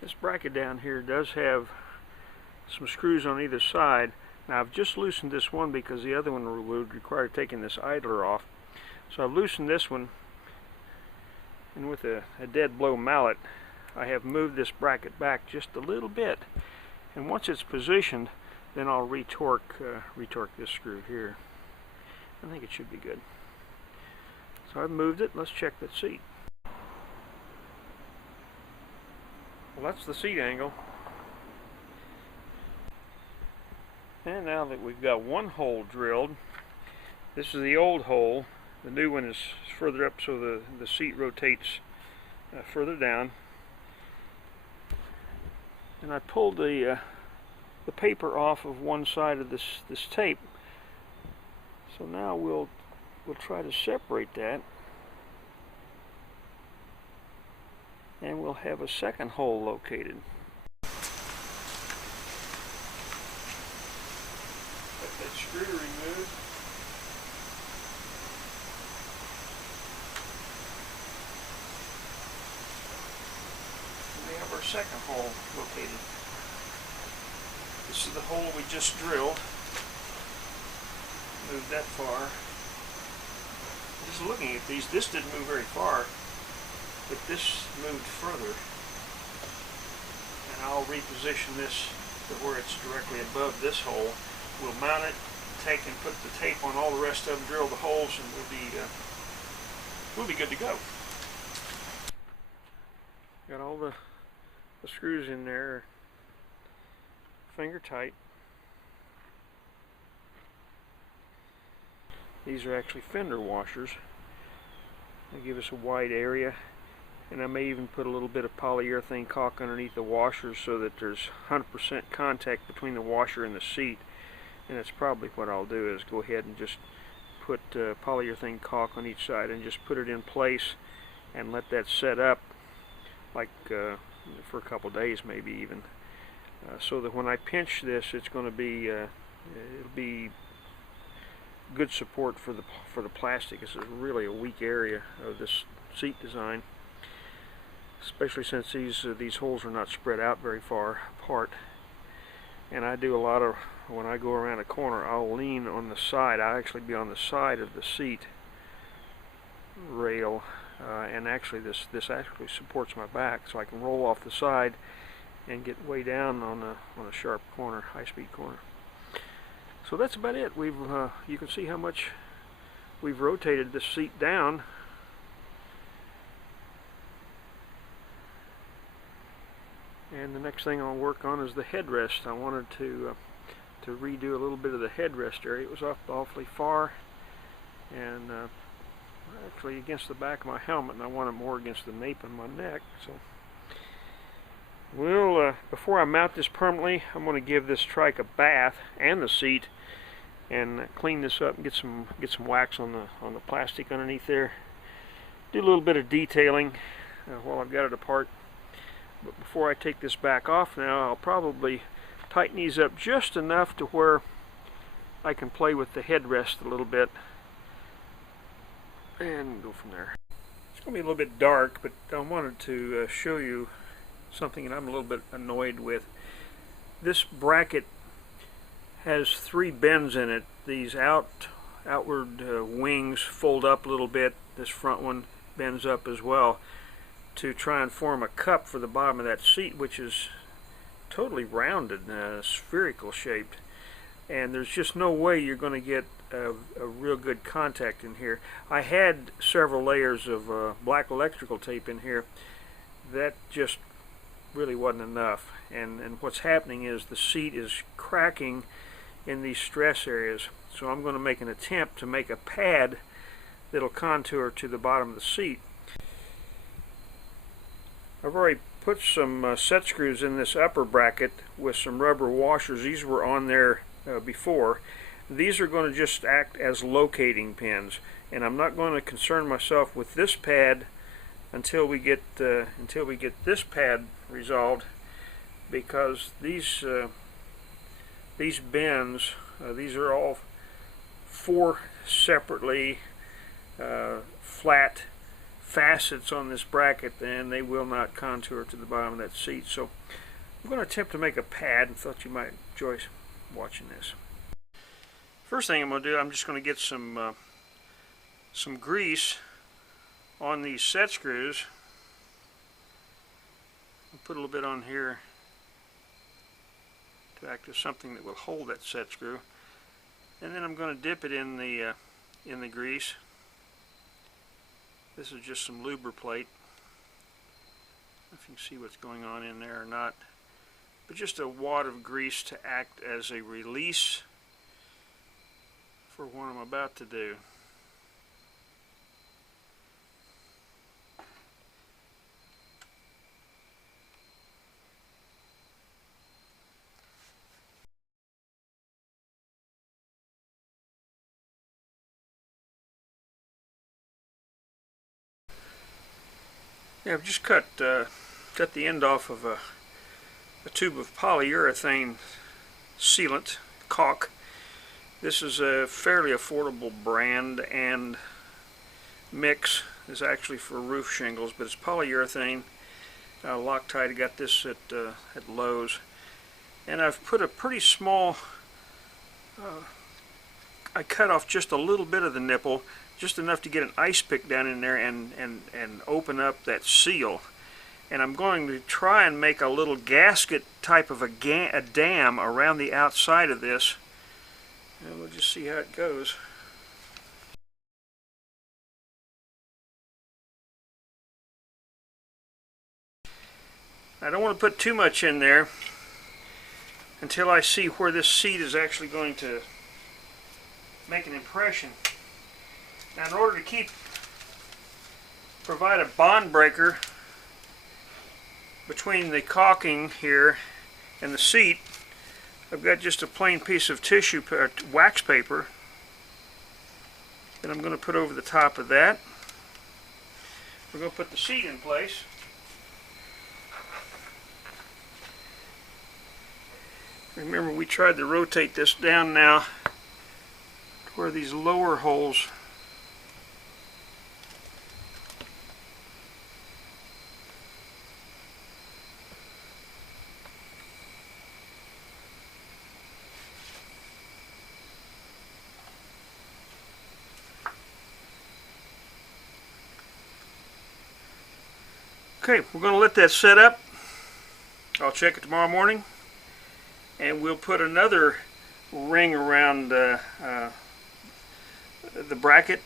This bracket down here does have some screws on either side. Now I've just loosened this one because the other one would require taking this idler off. So I've loosened this one, and with a dead blow mallet I have moved this bracket back just a little bit, and once it's positioned then I'll retorque this screw here. I think it should be good. So I've moved it. Let's check the seat. Well, that's the seat angle. And now that we've got one hole drilled, this is the old hole. The new one is further up, so the seat rotates further down. And I pulled the paper off of one side of this tape. So now we'll try to separate that, and we'll have a second hole located. Get that screw removed. And we have our second hole located. This is the hole we just drilled. Move that far. Just looking at these, this didn't move very far, but this moved further. And I'll reposition this to where it's directly above this hole. We'll mount it, take and put the tape on all the rest of them, drill the holes, and we'll be good to go. Got all the screws in there, finger tight. These are actually fender washers. They give us a wide area, and I may even put a little bit of polyurethane caulk underneath the washers so that there's 100% contact between the washer and the seat. And that's probably what I'll do, is go ahead and just put polyurethane caulk on each side and just put it in place and let that set up like for a couple days, maybe even, so that when I pinch this, it's going to be it'll be good support for the plastic. This is really a weak area of this seat design, especially since these holes are not spread out very far apart. And I do a lot of, when I go around a corner, I'll lean on the side. I'll actually be on the side of the seat rail, and actually this actually supports my back, so I can roll off the side and get way down on a sharp corner, high-speed corner. So that's about it. You can see how much we've rotated this seat down. And the next thing I'll work on is the headrest. I wanted to redo a little bit of the headrest area. It was awfully far, and actually against the back of my helmet, and I want it more against the nape of my neck. So we'll, before I mount this permanently, I'm going to give this trike a bath and the seat, and clean this up and get some wax on the plastic underneath there. Do a little bit of detailing while I've got it apart. But before I take this back off now, I'll probably tighten these up just enough to where I can play with the headrest a little bit and go from there. It's going to be a little bit dark, but I wanted to show you something that I'm a little bit annoyed with. This bracket has 3 bends in it. These outward wings fold up a little bit. This front one bends up as well, to try and form a cup for the bottom of that seat, which is totally rounded, spherical shaped, and there's just no way you're going to get a real good contact in here. I had several layers of black electrical tape in here. That just really wasn't enough, and what's happening is the seat is cracking in these stress areas. So I'm going to make an attempt to make a pad that'll contour to the bottom of the seat. I've already put some set screws in this upper bracket with some rubber washers. These were on there before. These are going to just act as locating pins, and I'm not going to concern myself with this pad until we get this pad resolved, because these bends, these are all 4 separately flat facets on this bracket, then they will not contour to the bottom of that seat. So I'm going to attempt to make a pad and thought you might enjoy watching this. First thing I'm going to do, I'm just going to get some grease on these set screws. I'll put a little bit on here to act as something that will hold that set screw, and then I'm going to dip it in the grease. This is just some lubriplate. I don't know if you can see what's going on in there or not, but just a wad of grease to act as a release for what I'm about to do. Yeah, I've just cut the end off of a tube of polyurethane sealant, caulk. This is a fairly affordable brand and mix. It's actually for roof shingles, but it's polyurethane. Loctite. I got this at Lowe's, and I've put a pretty small. I cut off just a little bit of the nipple, just enough to get an ice pick down in there and open up that seal. And I'm going to try and make a little gasket type of a dam around the outside of this, and we'll just see how it goes. I don't want to put too much in there until I see where this seat is actually going to make an impression. Now, in order to provide a bond breaker between the caulking here and the seat, I've got just a plain piece of tissue, wax paper, that I'm going to put over the top of that. We're going to put the seat in place. Remember, we tried to rotate this down now to where these lower holes Okay, we're going to let that set up. I'll check it tomorrow morning, and we'll put another ring around the bracket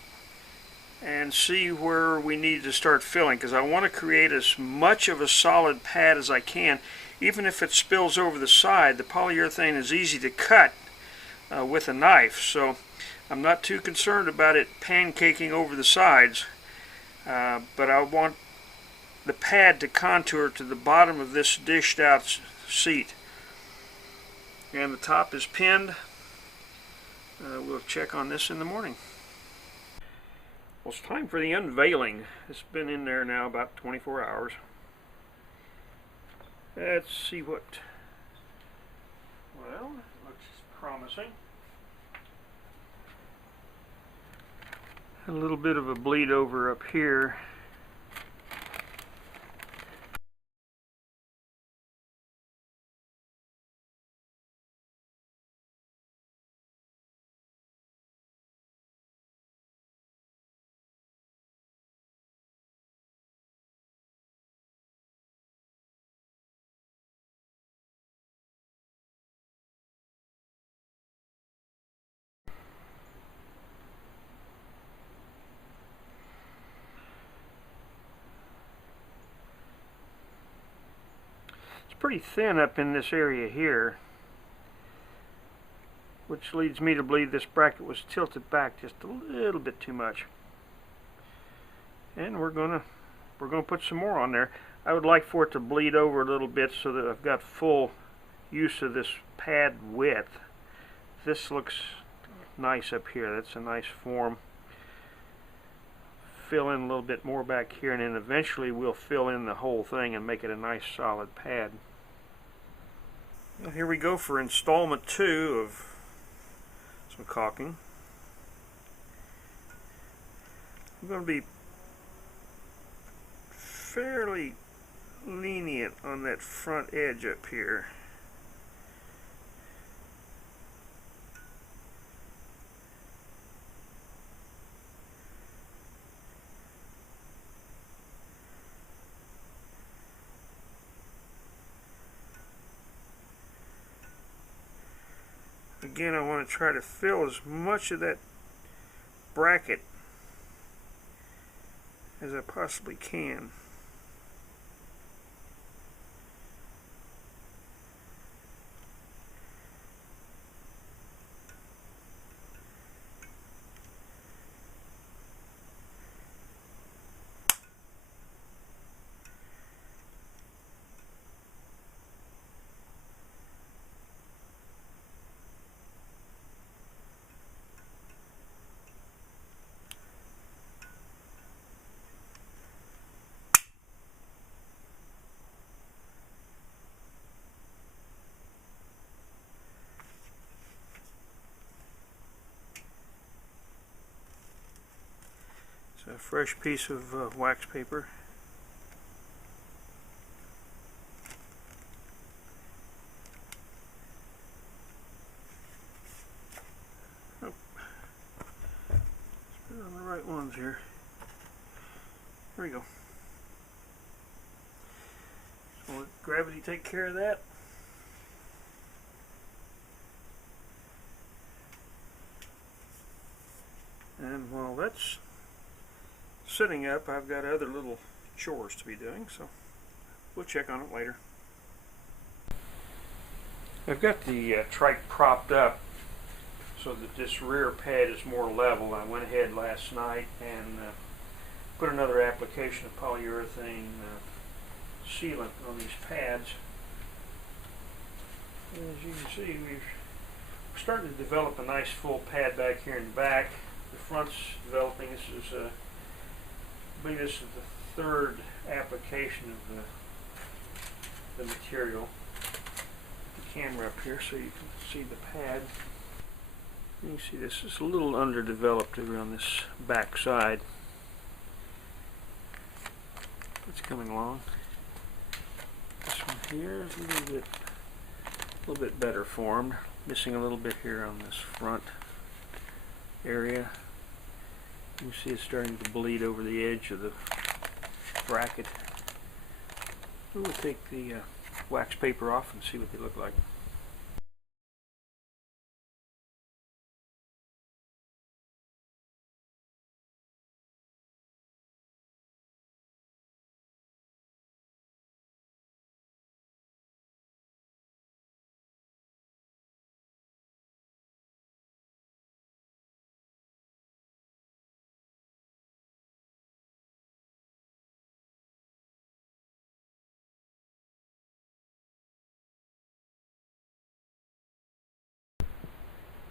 and see where we need to start filling, because I want to create as much of a solid pad as I can. Even if it spills over the side, the polyurethane is easy to cut with a knife, so I'm not too concerned about it pancaking over the sides, but I want the pad to contour to the bottom of this dished out seat. And the top is pinned. We'll check on this in the morning. Well, it's time for the unveiling. It's been in there now about 24 hours. Let's see what. Well, it looks promising. A little bit of a bleed over up here. Pretty thin up in this area here, which leads me to believe this bracket was tilted back just a little bit too much. And we're gonna put some more on there. I would like for it to bleed over a little bit so that I've got full use of this pad width. This looks nice up here. That's a nice form. Fill in a little bit more back here, and then eventually we'll fill in the whole thing and make it a nice solid pad. Well, here we go for installment 2 of some caulking. I'm going to be fairly lenient on that front edge up here. Again, I want to try to fill as much of that bracket as I possibly can. A fresh piece of wax paper. Oh. Let's put it on the right ones here. There we go. So let gravity take care of that. And while that's setting up, I've got other little chores to be doing, so we'll check on it later. I've got the trike propped up so that this rear pad is more level. I went ahead last night and put another application of polyurethane sealant on these pads. And as you can see, we're starting to develop a nice full pad back here in the back. The front's developing. This is I believe this is the third application of the material. The camera up here so you can see the pad. You can see this is a little underdeveloped around this back side. It's coming along. This one here is a little bit better formed. Missing a little bit here on this front area. You can see it's starting to bleed over the edge of the bracket. We'll take the wax paper off and see what they look like.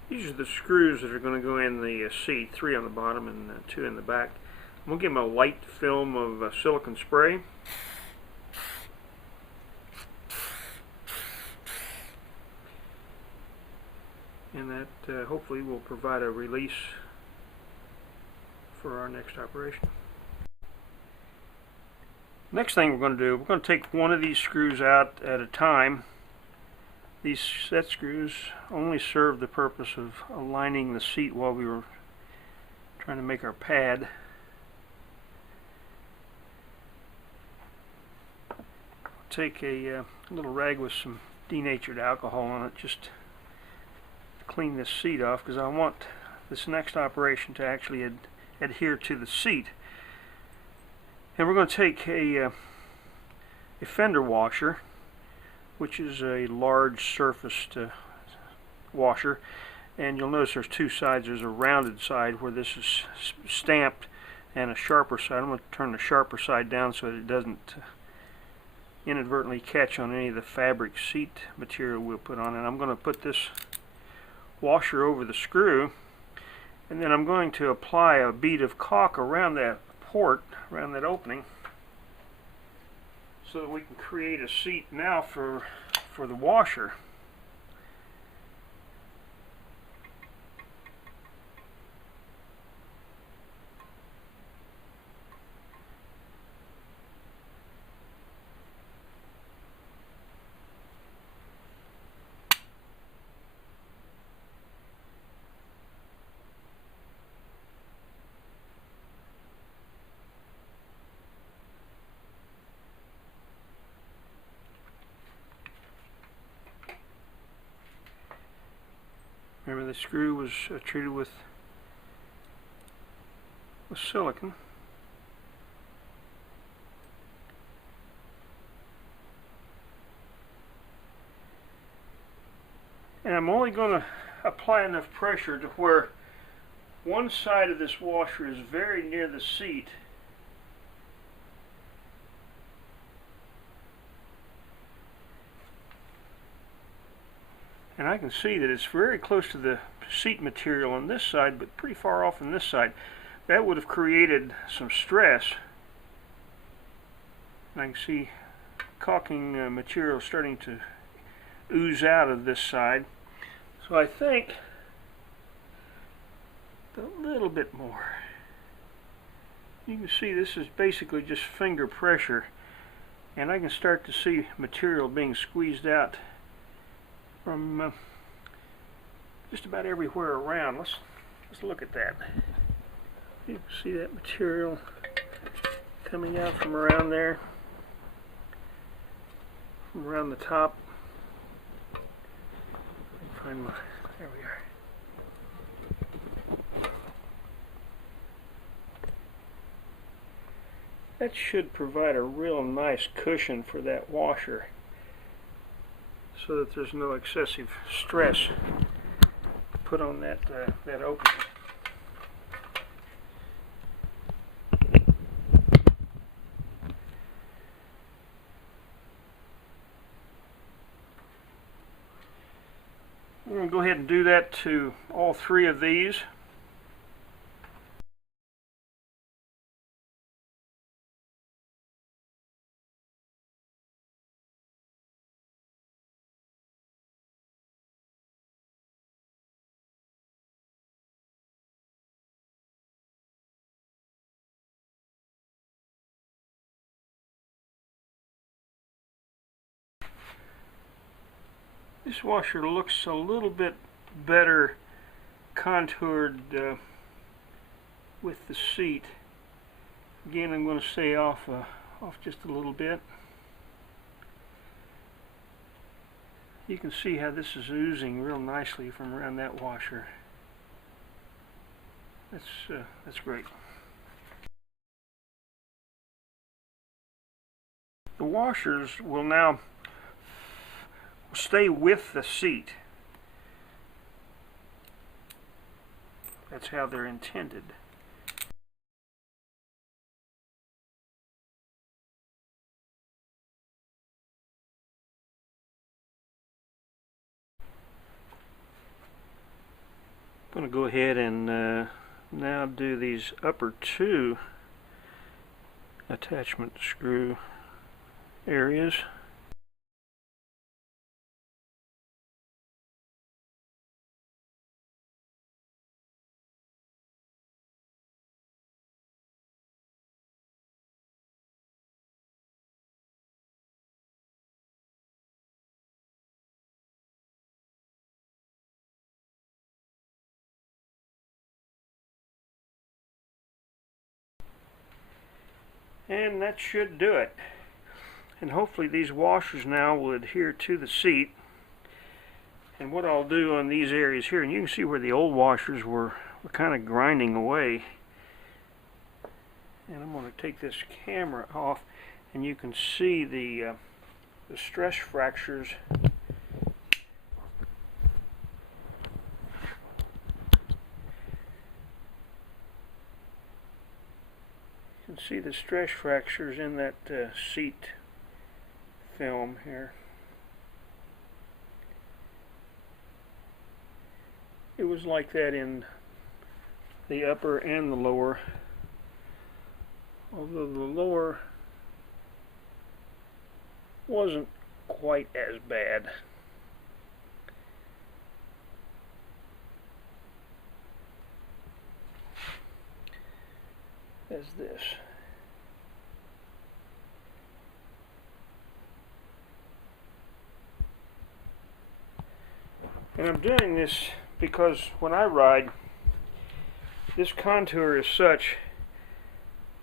These are the screws that are going to go in the seat, 3 on the bottom and 2 in the back. I'm going to give them a light film of silicone spray. And that hopefully will provide a release for our next operation. Next thing we're going to do, we're going to take one of these screws out at a time. These set screws only serve the purpose of aligning the seat while we were trying to make our pad. Take a little rag with some denatured alcohol on it just to clean this seat off, because I want this next operation to actually adhere to the seat. And we're going to take a fender washer, which is a large surfaced washer, and you'll notice there's 2 sides. There's a rounded side where this is stamped and a sharper side. I'm going to turn the sharper side down so that it doesn't inadvertently catch on any of the fabric seat material we'll put on it. I'm going to put this washer over the screw, and then I'm going to apply a bead of caulk around that port, around that opening, so that we can create a seat now for the washer. Remember, the screw was treated with silicone. And I'm only going to apply enough pressure to where one side of this washer is very near the seat. And I can see that it's very close to the seat material on this side, but pretty far off on this side. That would have created some stress. And I can see caulking material starting to ooze out of this side. So I think a little bit more. You can see this is basically just finger pressure, and I can start to see material being squeezed out from just about everywhere around. Let's look at that. You can see that material coming out from around there, from around the top. Find my, there we are. That should provide a real nice cushion for that washer, so that there's no excessive stress put on that opening. We're going to go ahead and do that to all three of these. This washer looks a little bit better contoured with the seat. Again, I'm going to stay off just a little bit. You can see how this is oozing real nicely from around that washer. That's great. The washers will now stay with the seat. That's how they're intended. I'm going to go ahead and now do these upper two attachment screw areas. And that should do it. And hopefully these washers now will adhere to the seat. And what I'll do on these areas here, and you can see where the old washers were kind of grinding away. And I'm going to take this camera off, and you can see the stress fractures . You can see the stress fractures in that seat film here. It was like that in the upper and the lower, although the lower wasn't quite as bad. As this. And I'm doing this because when I ride, this contour is such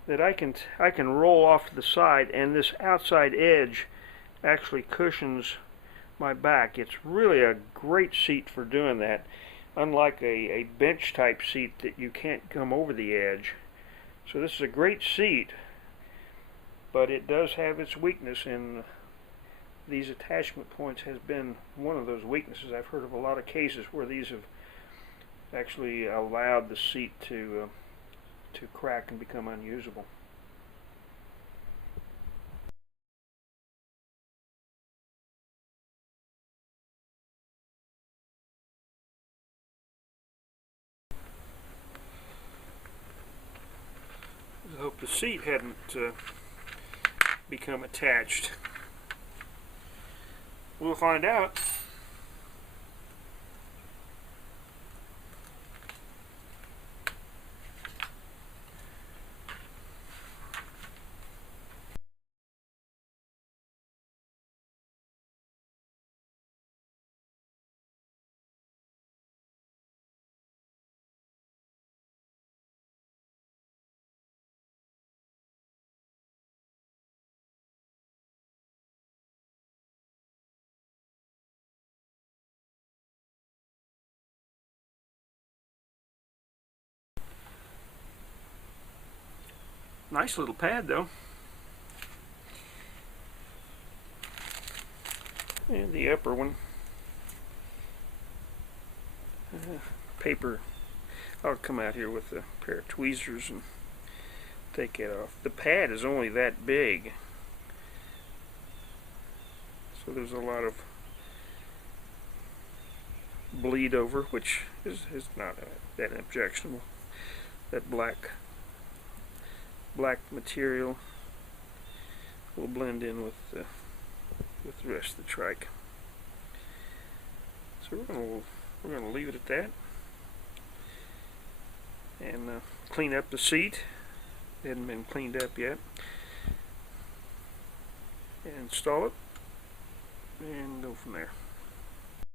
that I can roll off to the side, and this outside edge actually cushions my back. It's really a great seat for doing that. unlike a bench type seat that you can't come over the edge. So this is a great seat, but it does have its weakness, and these attachment points has been one of those weaknesses. I've heard of a lot of cases where these have actually allowed the seat to crack and become unusable. I hope the seat hadn't become attached. We'll find out. Nice little pad though. And the upper one. Paper. I'll come out here with a pair of tweezers and take it off. The pad is only that big, so there's a lot of bleed over, which is not that objectionable. That black material will blend in with the rest of the trike. So we're gonna leave it at that, and clean up the seat. It hadn't been cleaned up yet. And install it, and go from there.